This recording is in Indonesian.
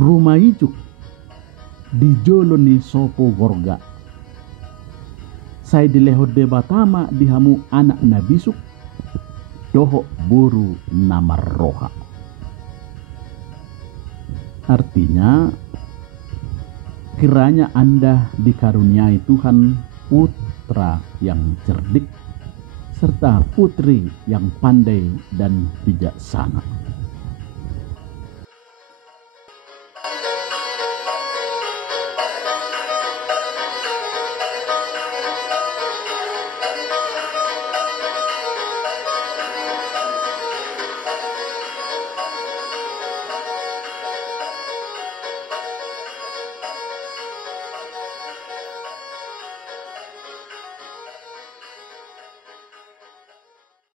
rumah ijuk dijoloni sopo gorga. Saya dileho debatama dihamu anak nabisuk doho buru nama roha. Artinya kiranya Anda dikaruniai Tuhan putra yang cerdik serta putri yang pandai dan bijaksana.